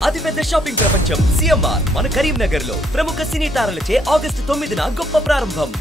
అతిపెద్ద షాపింగ్ ప్రపంచం సిఎంఆర్ మన కరీంనగర్ లో ప్రముఖ సినీ తారలచే ఆగస్టు 9న గొప్ప ప్రారంభం.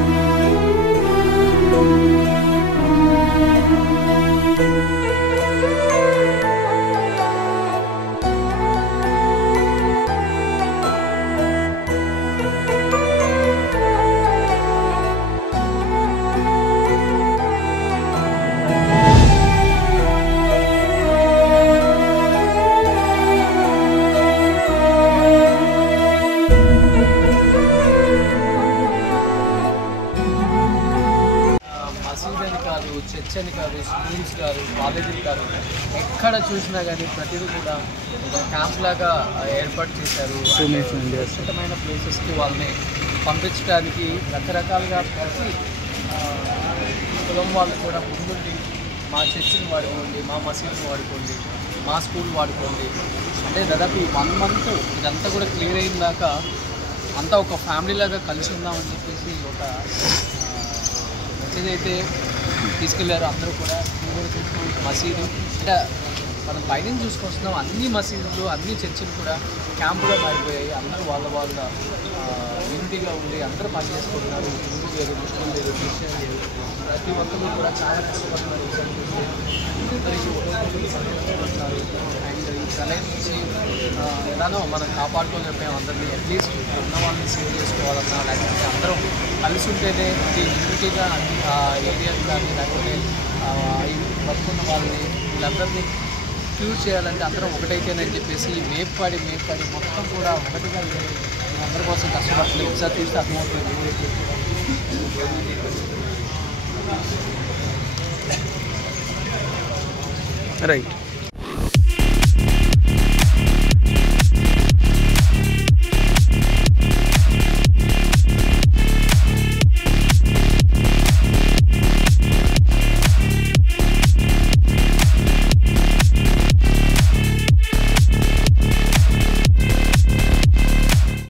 చర్చ్ అని కాదు, స్కూల్స్ కాదు, కాలేజీలు కాదు, ఎక్కడ చూసినా కానీ ప్రతిదీ కూడా ఒక క్యాంప్ లాగా ఏర్పాటు చేశారు. సురక్షితమైన ప్లేసెస్కి వాళ్ళని పంపించడానికి రకరకాలుగా ప్రతి కులం వాళ్ళు కూడా ముందుండి మా చర్చిని వాడుకోండి, మా మసీదుని వాడుకోండి, మా స్కూల్ వాడుకోండి అంటే దాదాపు 1 month ఇదంతా కూడా క్లియర్ అయిన దాకా అంతా ఒక ఫ్యామిలీ లాగా కలిసి ఉందామని చెప్పేసి ఒక మెసేజ్ అయితే తీసుకెళ్లారు. అందరూ కూడా మసీదు అంటే మనం పైన చూసుకొస్తున్నాం, అన్ని మసీదులు అన్ని చర్చిలు కూడా క్యాంపుగా మారిపోయాయి. అందరూ వాళ్ళ యూనిటీగా ఉండి అందరూ పనిచేసుకుంటున్నారు. హిందూ లేదు, ముస్లిం లేదు, క్రిస్టియన్ లేదు, ప్రతి ఒక్కరు కూడా చాలా కష్టపడుతున్నారు. అండ్ ఈ ప్రళయం నుంచి ఎలానో మనం కాపాడుకోలేకపోయాం అందరినీ. అట్లీస్ట్ ఉన్న వాళ్ళని సేవ్ చేసుకోవాలన్నా లేకపోతే అందరం కలిసి ఉంటేనే యూనిటీగా ఏరియాస్ కానీ లేకపోతే బతుకున్న వాళ్ళని వీళ్ళందరినీ క్యూర్ చేయాలంటే అందరం ఒకటైతేనని చెప్పేసి మేపాడి మొత్తం కూడా ఒకటిగా అందరి కోసం కష్టపడుతుంది. ఒకసారి చూస్తే అర్థమవుతుంది. రైట్.